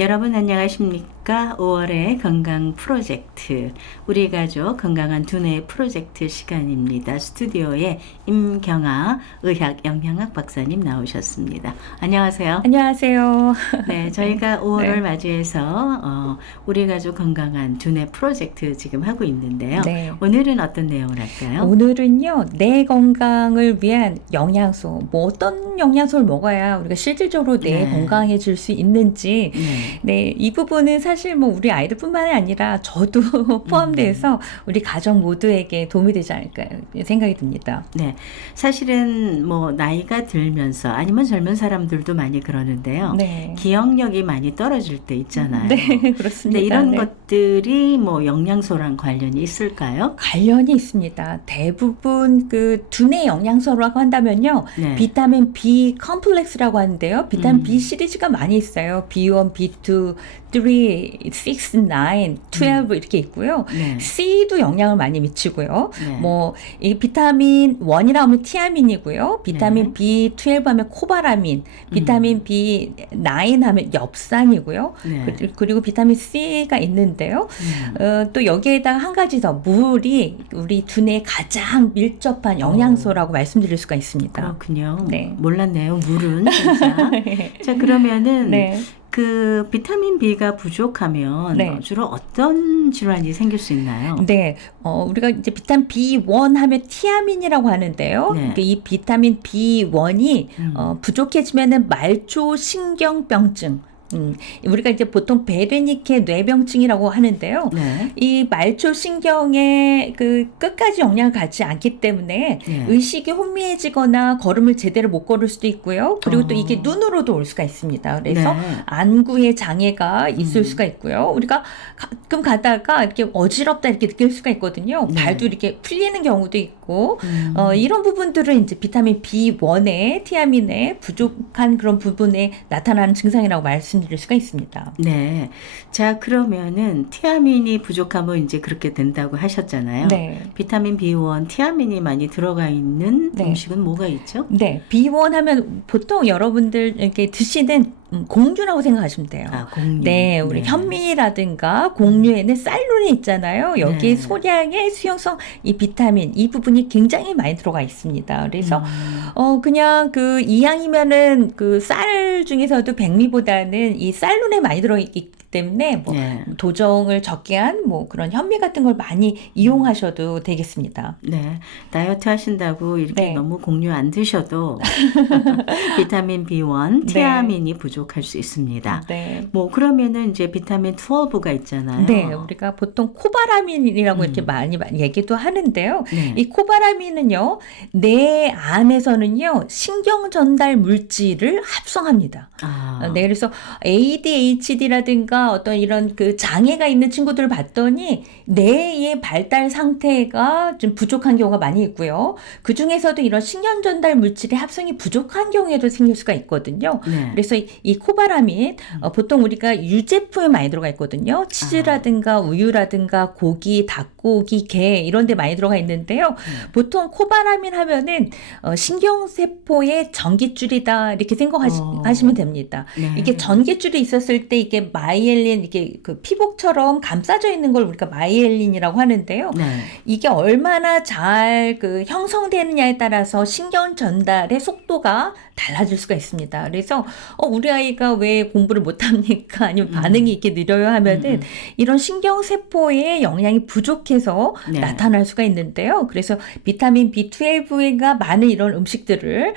여러분 안녕하십니까? 5월의 건강 프로젝트 우리 가족 건강한 두뇌 프로젝트 시간입니다. 스튜디오에 임경아 의학 영양학 박사님 나오셨습니다. 안녕하세요. 안녕하세요. 네, 저희가 5월을 네. 맞이해서 우리 가족 건강한 두뇌 프로젝트 지금 하고 있는데요. 네. 오늘은 어떤 내용을 할까요? 오늘은요, 내 건강을 위한 영양소, 뭐 어떤 영양소를 먹어야 우리가 실질적으로 내 네. 건강해질 수 있는지, 네, 이 부분은 사실 뭐 우리 아이들뿐만이 아니라 저도 포함돼서 우리 가족 모두에게 도움이 되지 않을까 생각이 듭니다. 네, 사실은 뭐 나이가 들면서 아니면 젊은 사람들도 많이 그러는데요. 네. 기억력이 많이 떨어질 때 있잖아요. 네, 근데 그렇습니다. 이런 네. 것들이 뭐 영양소랑 관련이 있을까요? 관련이 있습니다. 대부분 그 두뇌 영양소라고 한다면요. 네. 비타민 B 컴플렉스라고 하는데요. 비타민 음. B 시리즈가 많이 있어요. B1, B2, 3, 6, 9, 12 이렇게 있고요. 네. C도 영향을 많이 미치고요. 네. 뭐 이 비타민 1이라고 하면 티아민이고요. 비타민 네. B12 하면 코바라민, 비타민 B9 하면 엽산이고요. 네. 그리고 비타민 C가 있는데요. 또 여기에다가 한 가지 더, 물이 우리 두뇌에 가장 밀접한 영양소라고 말씀드릴 수가 있습니다. 그렇군요. 네. 몰랐네요. 물은 진짜. 자, 그러면은 네. 그 비타민 B가 부족하면 네. 주로 어떤 질환이 생길 수 있나요? 네, 우리가 이제 비타민 B1 하면 티아민이라고 하는데요. 네. 이 비타민 B1이 음. 부족해지면은 말초신경병증. 우리가 이제 보통 베르니케 뇌병증이라고 하는데요. 네. 이 말초신경에 그 끝까지 영향을 갖지 않기 때문에 네. 의식이 혼미해지거나 걸음을 제대로 못 걸을 수도 있고요. 그리고 또 이게 눈으로도 올 수가 있습니다. 그래서 네. 안구에 장애가 있을 수가 있고요. 우리가 가끔 가다가 이렇게 어지럽다 이렇게 느낄 수가 있거든요. 네. 발도 이렇게 풀리는 경우도 있고 이런 부분들은 이제 비타민 B1의 티아민의 부족한 그런 부분에 나타나는 증상이라고 말씀드릴 수가 있습니다. 네. 자, 그러면은 티아민이 부족하면 이제 그렇게 된다고 하셨잖아요. 네. 비타민 B1, 티아민이 많이 들어가 있는 네. 음식은 뭐가 있죠? 네, B1 하면 보통 여러분들 이렇게 드시는 공유라고 생각하시면 돼요. 아, 공유. 네, 우리 네. 현미라든가 공유에는 쌀룬이 있잖아요. 여기에 네. 소량의 수용성 이 비타민 이 부분이 굉장히 많이 들어가 있습니다. 그래서 그냥 그 이양이면은 그 쌀 중에서도 백미보다는 이 쌀룬에 많이 들어있기 때문에 뭐 네. 도정을 적게 한 뭐 그런 현미 같은 걸 많이 이용하셔도 되겠습니다. 네. 다이어트 하신다고 이렇게 네. 너무 공유 안 드셔도 비타민 B1, 네. 티아민이 부족할 수 있습니다. 네. 뭐 그러면은 이제 비타민 12가 있잖아요. 네, 우리가 보통 코바라민이라고 이렇게 많이 얘기도 하는데요. 네. 이 코바라민은요, 뇌 안에서는요, 신경 전달 물질을 합성합니다. 아. 네, 그래서 ADHD라든가 어떤 이런 그 장애가 있는 친구들을 봤더니 뇌의 발달 상태가 좀 부족한 경우가 많이 있고요. 그 중에서도 이런 신경 전달 물질의 합성이 부족한 경우에도 생길 수가 있거든요. 네. 그래서 이 코바라민 보통 우리가 유제품에 많이 들어가 있거든요. 치즈라든가 우유라든가 고기, 닭고기, 게 이런 데 많이 들어가 있는데요. 보통 코바라민 하면은 신경세포의 전깃줄이다 이렇게 생각하시면 됩니다. 네. 이게 전깃줄이 있었을 때 이게 마이엘린 이게 그 피복처럼 감싸져 있는 걸 우리가 마이엘린이라고 하는데요. 네. 이게 얼마나 잘 그 형성되느냐에 따라서 신경 전달의 속도가 달라질 수가 있습니다. 그래서 우리 아이가 왜 공부를 못합니까? 아니면 반응이 이렇게 느려요 하면은 이런 신경세포의 영양이 부족해서 네. 나타날 수가 있는데요. 그래서 비타민 B12가 많은 이런 음식들을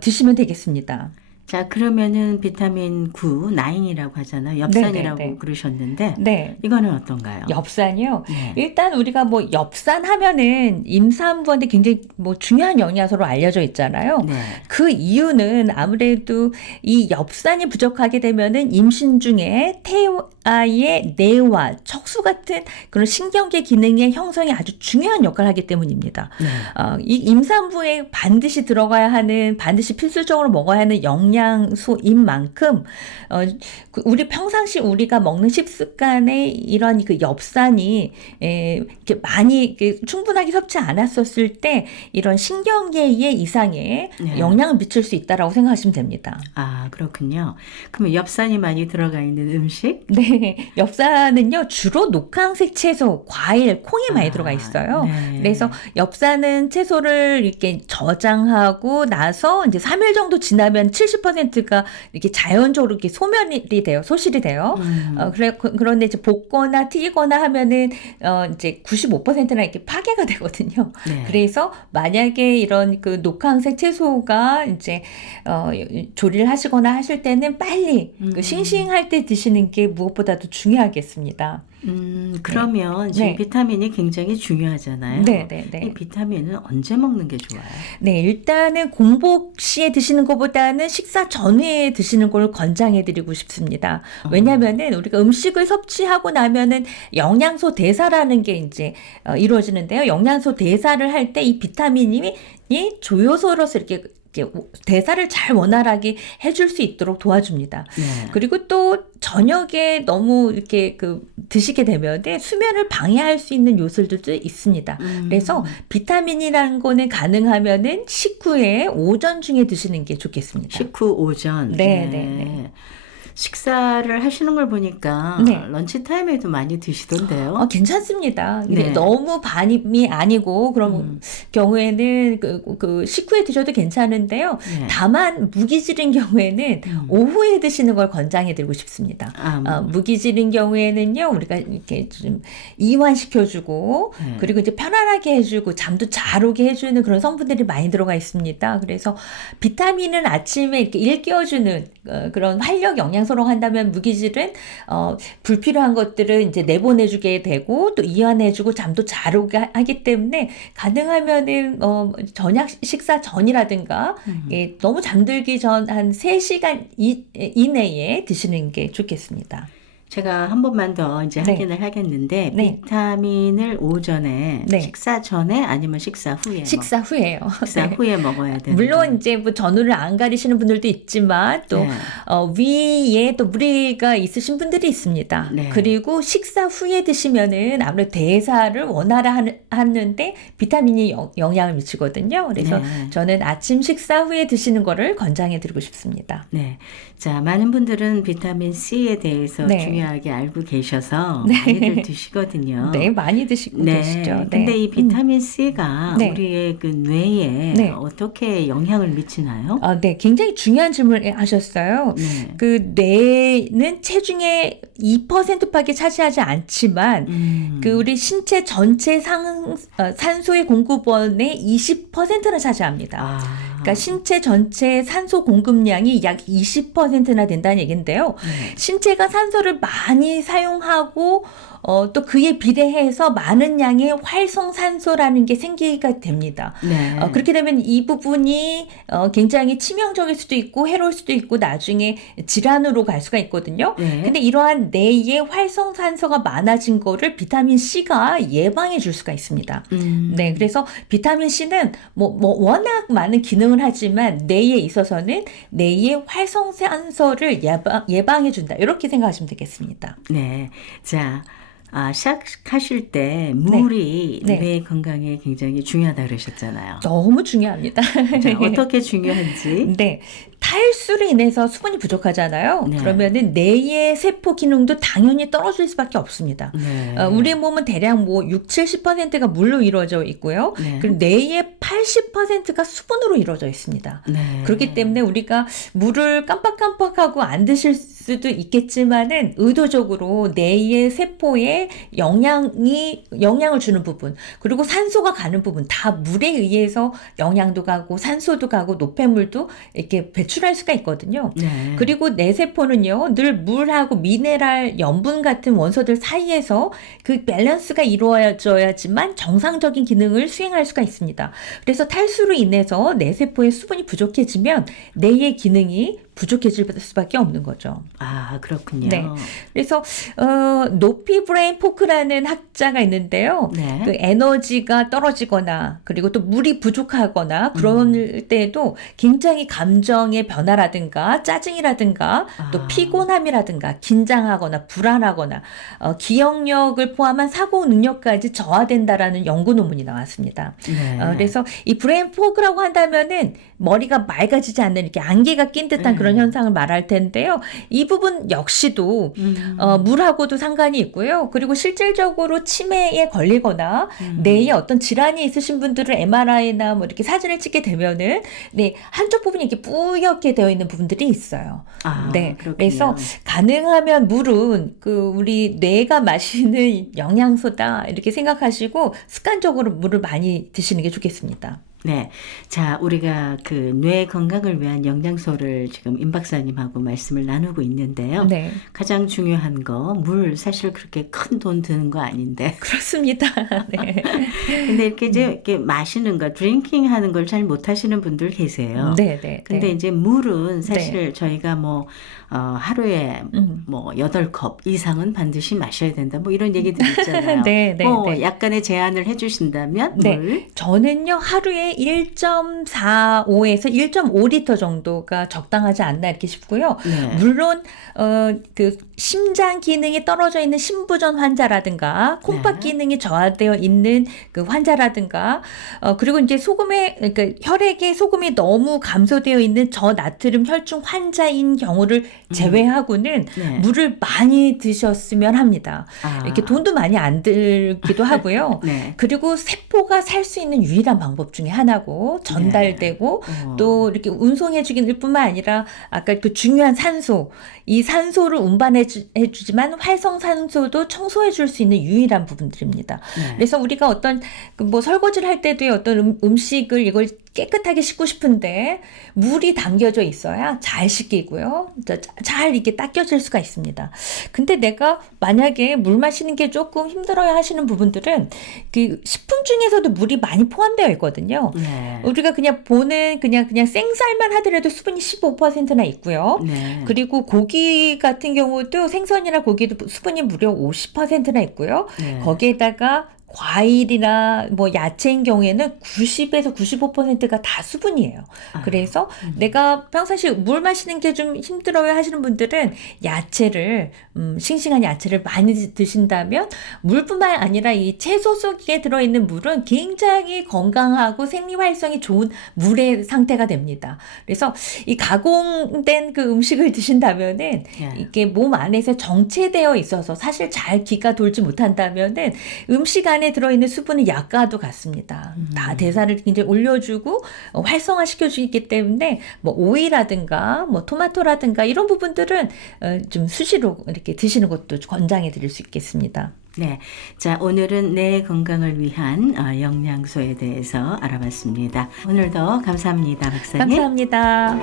드시면 되겠습니다. 자, 그러면은 비타민 9, 9이라고 하잖아요. 엽산이라고 네, 네, 네. 그러셨는데 네. 이거는 어떤가요? 엽산이요. 네. 일단 우리가 뭐 엽산 하면은 임산부한테 굉장히 뭐 중요한 영양소로 알려져 있잖아요. 네. 그 이유는 아무래도 이 엽산이 부족하게 되면은 임신 중에 태아의 뇌와 척수 같은 그런 신경계 기능의 형성에 아주 중요한 역할을 하기 때문입니다. 네. 이 임산부에 반드시 들어가야 하는 반드시 필수적으로 먹어야 하는 영양 영양소인 만큼 우리 평상시 우리가 먹는 식습관에 이런 그 엽산이 이렇게 많이 이렇게 충분하게 섭취 않았었을 때 이런 신경계의 이상에 네. 영향을 미칠 수 있다라고 생각하시면 됩니다. 아, 그렇군요. 그러면 엽산이 많이 들어가 있는 음식? 네, 엽산은요 주로 녹황색 채소, 과일, 콩이 많이 아, 들어가 있어요. 네. 그래서 엽산은 채소를 이렇게 저장하고 나서 이제 3일 정도 지나면 70%가 이렇게 자연적으로 이렇게 소멸이 돼요, 소실이 돼요. 그런데 이제 볶거나 튀기거나 하면은 이제 95%나 이렇게 파괴가 되거든요. 네. 그래서 만약에 이런 그 녹황색 채소가 이제 조리를 하시거나 하실 때는 빨리 그 싱싱할 때 드시는 게 무엇보다도 중요하겠습니다. 그러면 지금 네. 비타민이 굉장히 중요하잖아요. 네. 이 비타민은 언제 먹는 게 좋아요? 네, 일단은 공복 시에 드시는 것보다는 식사 전후에 드시는 걸 권장해 드리고 싶습니다. 왜냐면은 우리가 음식을 섭취하고 나면은 영양소 대사라는 게 이제 이루어지는데요. 영양소 대사를 할 때 이 비타민이 조효소로서 이렇게 대사를 잘 원활하게 해줄 수 있도록 도와줍니다. 네. 그리고 또 저녁에 너무 이렇게 드시게 되면 수면을 방해할 수 있는 요소들도 있습니다. 그래서 비타민이라는 거는 가능하면은 식후에 오전 중에 드시는 게 좋겠습니다. 식후 오전. 네. 식사를 하시는 걸 보니까 네. 런치 타임에도 많이 드시던데요. 괜찮습니다. 근데 네. 너무 반이 아니고 그런 경우에는 그 식후에 드셔도 괜찮은데요. 네. 다만 무기질인 경우에는 오후에 드시는 걸 권장해드리고 싶습니다. 무기질인 경우에는요, 우리가 이렇게 좀 이완시켜주고 네. 그리고 이제 편안하게 해주고 잠도 잘 오게 해주는 그런 성분들이 많이 들어가 있습니다. 그래서 비타민은 아침에 이렇게 일깨워주는 그런 활력 영양소로 한다면 무기질은 불필요한 것들을 이제 내보내주게 되고 또 이완해주고 잠도 잘 오게 하기 때문에 가능하면은 저녁 식사 전이라든가 너무 잠들기 전 한 3시간 이내에 드시는 게 좋겠습니다. 제가 한 번만 더 이제 네. 확인을 하겠는데 네. 비타민을 오전에 네. 식사 전에 아니면 식사 후에 식사 후에요. 식사 네. 후에 먹어야 되는 물론 이제 뭐 전후를 안 가리시는 분들도 있지만 또 네. 위에 또 무리가 있으신 분들이 있습니다. 네. 그리고 식사 후에 드시면은 아무래도 대사를 원활하는데 비타민이 영향을 미치거든요. 그래서 네. 저는 아침 식사 후에 드시는 거를 권장해드리고 싶습니다. 네. 자, 많은 분들은 비타민 C에 대해서 네. 중요하게 알고 계셔서 네. 많이들 드시거든요. 네, 많이 드시고 계시죠. 네. 근데 이 비타민 C가 네. 우리의 그 뇌에 네. 어떻게 영향을 미치나요? 네, 굉장히 중요한 질문을 하셨어요. 네. 그 뇌는 체중의 2%밖에 차지하지 않지만 그 우리 신체 전체 산소의 공급원의 20%나 차지합니다. 그러니까 신체 전체 산소 공급량이 약 20%나 된다는 얘기인데요. 신체가 산소를 많이 사용하고 또 그에 비례해서 많은 양의 활성산소라는 게 생기게 됩니다. 네. 그렇게 되면 이 부분이 굉장히 치명적일 수도 있고 해로울 수도 있고 나중에 질환으로 갈 수가 있거든요. 네. 근데 이러한 뇌의 활성산소가 많아진 거를 비타민 C가 예방해 줄 수가 있습니다. 네, 그래서 비타민 C는 뭐 워낙 많은 기능을 하지만 뇌에 있어서는 뇌의 활성산소를 예방해 준다. 이렇게 생각하시면 되겠습니다. 네. 자, 시작하실 때 물이 네. 뇌 건강에 굉장히 중요하다 그러셨잖아요. 너무 중요합니다. 자, 어떻게 중요한지. 네. 탈수로 인해서 수분이 부족하잖아요. 네. 그러면은 뇌의 세포 기능도 당연히 떨어질 수밖에 없습니다. 네. 우리 몸은 대략 뭐 60-70%가 물로 이루어져 있고요. 네. 그리고 뇌의 80%가 수분으로 이루어져 있습니다. 네. 그렇기 때문에 우리가 물을 깜빡깜빡하고 안 드실 수도 있겠지만은 의도적으로 뇌의 세포에 영향을 주는 부분, 그리고 산소가 가는 부분 다 물에 의해서 영양도 가고 산소도 가고 노폐물도 이렇게 배출할 수가 있거든요. 네. 그리고 내 세포는요, 늘 물하고 미네랄, 염분 같은 원소들 사이에서 그 밸런스가 이루어져야지만 정상적인 기능을 수행할 수가 있습니다. 그래서 탈수로 인해서 내 세포의 수분이 부족해지면 뇌의 기능이 부족해질 수밖에 없는 거죠. 아, 그렇군요. 네. 그래서 노피 브레인 포크라는 학자가 있는데요. 네. 그 에너지가 떨어지거나 그리고 또 물이 부족하거나 그럴 때에도 굉장히 감정의 변화라든가 짜증이라든가 또 피곤함이라든가 긴장하거나 불안하거나 기억력을 포함한 사고 능력까지 저하된다라는 연구 논문이 나왔습니다. 네. 그래서 이 브레인 포그라고 한다면은 머리가 맑아지지 않는 이렇게 안개가 낀 듯한 그런 현상을 말할 텐데요. 이 부분 역시도 물하고도 상관이 있고요. 그리고 실질적으로 치매에 걸리거나 뇌에 어떤 질환이 있으신 분들은 MRI나 뭐 이렇게 사진을 찍게 되면은 네, 한쪽 부분이 이렇게 뿌옇게 되어 있는 부분들이 있어요. 아, 네, 그렇군요. 그래서 가능하면 물은 그 우리 뇌가 마시는 영양소다 이렇게 생각하시고 습관적으로 물을 많이 드시는 게 좋겠습니다. 네. 자, 우리가 그 뇌 건강을 위한 영양소를 지금 임 박사님하고 말씀을 나누고 있는데요. 네, 가장 중요한 거, 물 사실 그렇게 큰 돈 드는 거 아닌데. 그렇습니다. 네, 근데 이렇게 이제 이렇게 마시는 거, 드링킹 하는 걸 잘 못 하시는 분들 계세요. 네, 네. 근데 네. 이제 물은 사실 저희가 뭐 하루에 뭐 8컵 이상은 반드시 마셔야 된다. 뭐 이런 얘기들 있잖아요. 네, 네, 뭐 네. 약간의 제한을 해주신다면 네. 물. 저는요, 하루에 1.45에서 1.5리터 정도가 적당하지 않나 이렇게 싶고요. 네. 물론, 그, 심장 기능이 떨어져 있는 심부전 환자라든가, 콩팥 네. 기능이 저하되어 있는 그 환자라든가, 그리고 이제 그러니까 혈액에 소금이 너무 감소되어 있는 저나트륨 혈중 환자인 경우를 제외하고는 네. 물을 많이 드셨으면 합니다. 아. 이렇게 돈도 많이 안 들기도 하고요. 네. 그리고 세포가 살 수 있는 유일한 방법 중에 하나고 전달되고 또 이렇게 운송해 주길 뿐만 아니라 아까 그 중요한 산소, 이 산소를 운반해 주지만 활성산소도 청소해 줄 수 있는 유일한 부분들입니다. 네. 그래서 우리가 어떤 뭐 설거지를 할 때도 어떤 음식을 이걸 깨끗하게 씻고 싶은데 물이 담겨져 있어야 잘 씻기고요. 잘 이렇게 닦여질 수가 있습니다. 근데 내가 만약에 물 마시는 게 조금 힘들어야 하시는 부분들은 그 식품 중에서도 물이 많이 포함되어 있거든요. 네. 우리가 그냥 보는 그냥 생쌀만 하더라도 수분이 15%나 있고요. 네. 그리고 고기 같은 경우도 생선이나 고기도 수분이 무려 50%나 있고요. 네. 거기에다가 과일이나 뭐 야채인 경우에는 90에서 95%가 다 수분이에요. 그래서 내가 평상시에 물 마시는 게 좀 힘들어요 하시는 분들은 야채를 싱싱한 야채를 많이 드신다면 물뿐만 아니라 이 채소 속에 들어있는 물은 굉장히 건강하고 생리 활성이 좋은 물의 상태가 됩니다. 그래서 이 가공된 그 음식을 드신다면은 이게 몸 안에서 정체되어 있어서 사실 잘 기가 돌지 못한다면은 음식 안에 들어있는 수분은 약과도 같습니다. 다 대사를 굉장히 올려주고 활성화시켜주기 때문에 뭐 오이라든가 뭐 토마토라든가 이런 부분들은 좀 수시로 이렇게 드시는 것도 권장해 드릴 수 있겠습니다. 네. 자, 오늘은 뇌 건강을 위한 영양소에 대해서 알아봤습니다. 오늘도 감사합니다, 박사님. 감사합니다.